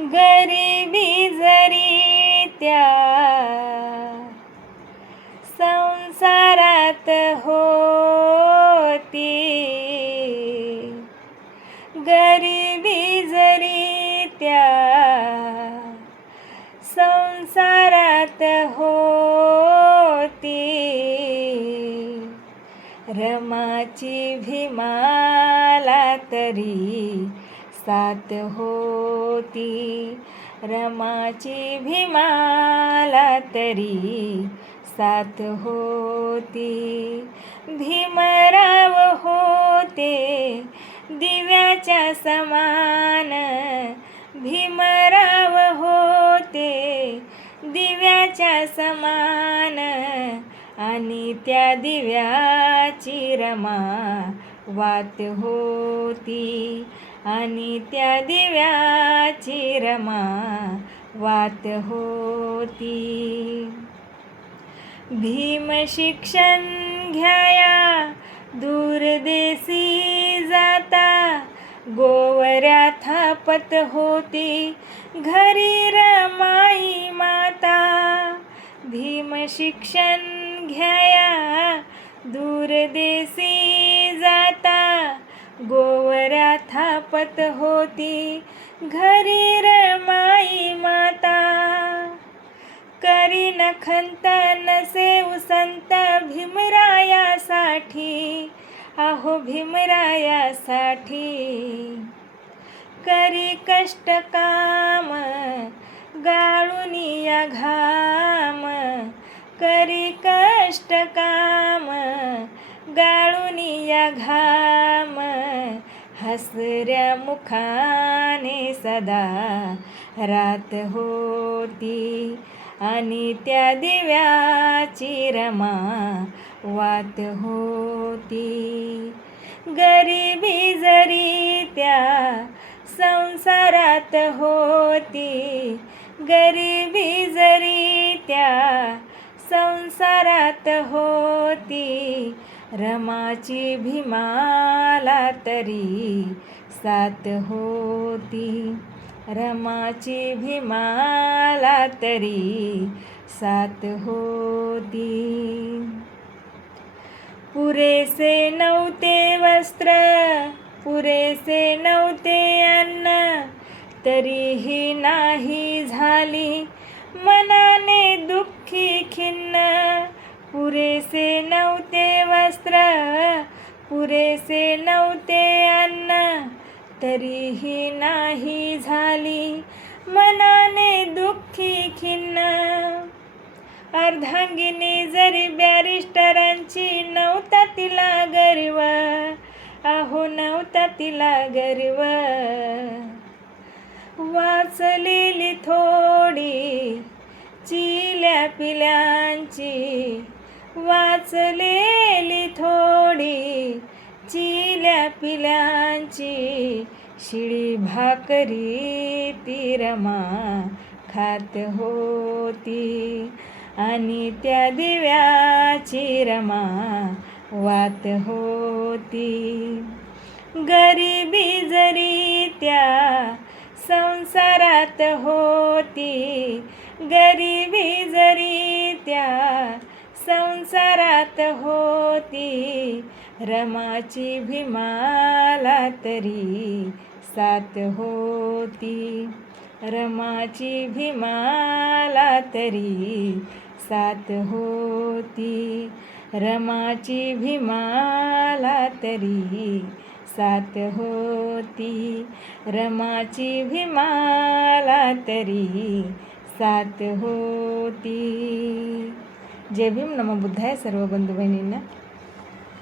गरिबी जरी त्या संसारात होती, गरिबी जरी त्या संसारात होती, रमाची भीमाला तरी साथ होती, रमाची भीमाला तरी साथ होती. भीमराव होते दिव्याच्या समान, भीमराव होते दिव्याच्या समान, आणि त्या दिव्याची रमा वात होती, आणि त्या दिव्याची रमा वात होती. भीम शिक्षण घ्याया दूरदेशी जाता, गोवऱ्या थापत होती घरी रमाई माता. भीम शिक्षण घ्याया दूरदेशी जाता, गोवऱ्या थापत होती घरी रमाई माता. करी न खंत नसे उसंत भीमरायासाठी, अहो भीमरायासाठी. करी कष्ट काम गाळून या घाम, करी कष्ट काम गाळून या घाम, हसऱ्या मुखाने सदा रात होती, आणि त्या दिव्याची रमा वात होती. गरिबी जरी त्या संसारात होती, गरिबी जरी त्या संसारात होती, रमाची भीमाला तरी साथ होती, रमाची भीमाला तरी साथ होती. पुरेसे नव्हते वस्त्र, पुरेसे नव्हते अन्न, तरीही नाही झाली मनाने दुःखी खिन्न. पुरेसे नव्हते वस्त्र, पुरेसे नव्हते अन्न, तरीही नाही झाली मनाने दुःखी खिन्न. अर्धांगिनी जरी बॅरिस्टरांची नव्हता तिला गर्व, अहो नव्हता तिला गर्व. वाचलेली थोडी चिल्या पिल्यांची, वाचलेली थोडी चिल्या पिल्यांची, शिळी भाकरी ती रमा खात होती, आणि त्या दिव्याची रमा वात होती. गरिबी जरी त्या संसारात होती, गरिबी जरी त्या संसारात होती, रमाची भीमाला तरी साथ होती, रमाची भीमाला तरी साथ होती, रमाची भीमाला तरी साथ होती, रमाची भीमाला तरी साथ होती. जय भीम. नमो बुद्धाय सर्व बंधू बहिणींना.